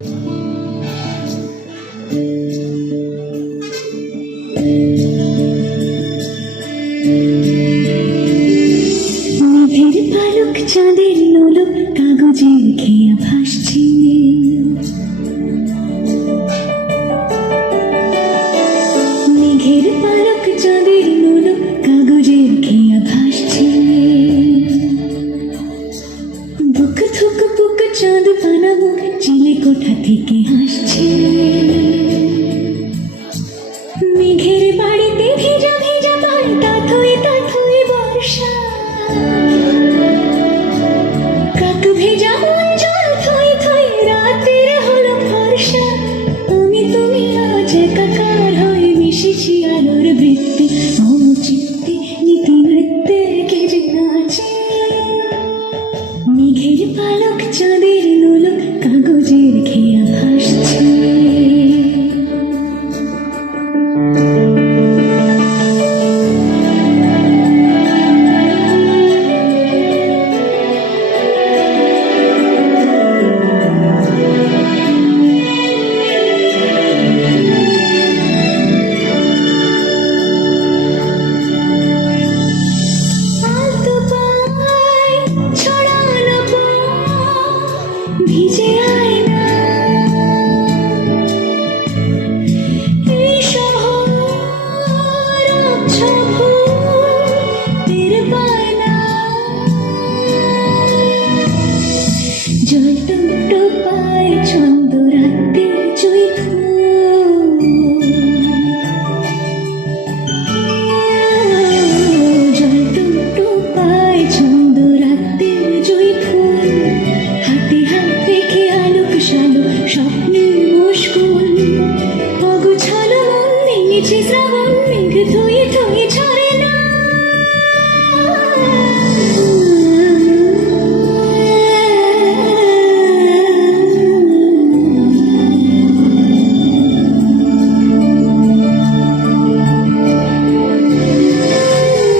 মেঘের পালক চাঁদের নোলক কাগজের খেয়া ভাসছে। মেঘের পালক চাঁদের নোলক কাগজের খেয়া ভাসছে। বুক থুক বুক চাঁদ পানা মুখ চিলে কোঠা থেকে হাসছে। মেঘের বাড়িতে ভেজা ভেজা পায় তাথই তাথই বর্ষা। কাক ভেজা মন জল থই থই রাতের হলো ফর্সা। আমি তুমি আজ একাকার হয়ে মিশেছি আলোর বৃত্তে। মম চিত্তে নীতি নৃত্যে কে যে নাচে। মেঘের পালক চাঁদের নোলক কাগজের খেয়া ভাসছে। ভিজে আয়না এই শহর আচ্ছন্ন টের পায় না। জল টুকটো পায় ছন্দ রাতের জুঁই ফুল। জল টুকটো পায় ছন্দ রাতের জুঁই ফুল। হাতে হাত রেখে আলোক শালো স্বপ্নের মুশকুল। অগোছালো মন ভেঙেছে শ্রাবণ মেঘ ধুয়ে ধুয়ে ঝরে না।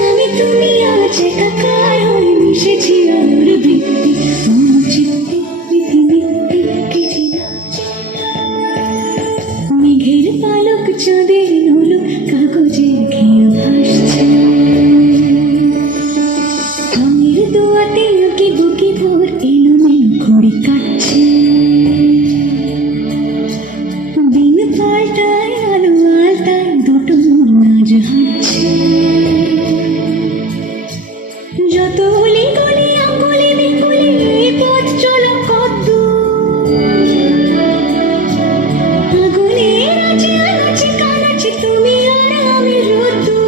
আমি তুমি আজ একাকার হয়ে মিশেছি আলোর বৃত্তে। মম চিত্তে নীতি নৃত্যে কে যে নাচে। মেঘের পালক চাঁদের নোলক কাগজের খেয়া ভাসছে। রঙের দোয়াতে উকি বুকি ভোর এলোমেলো ঘড়ি কাটছে। দিন পাল্টায় আলো আলতায় দুটো মন আজ হাঁটছে। যত অলি গলি আঙ্গুলে বিকুলে এই পথ চলা কত আগুনের আছে আনাচে কানাচে। তুমি আর আমি রোদ্দু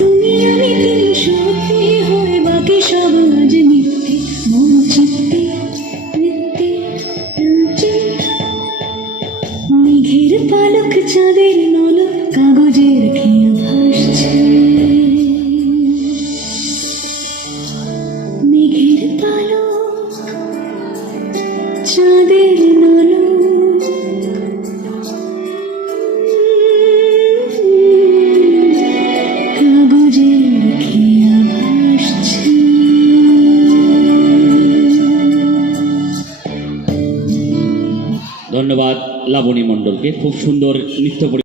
তুমি আমি তিন সত্যি হয়ে বাকি সব আজ মিথ্যে। মম চিত্তে নৃত্যে নাচে। মেঘের পালক চাঁদের নোলক কাগজের খেয়া ভাসছে। মেঘের পালক চাঁদের নোলক কাগজের খেয়া ভাসছে। ধন্যবাদ লাবণী মণ্ডলকে, খুব সুন্দর নৃত্য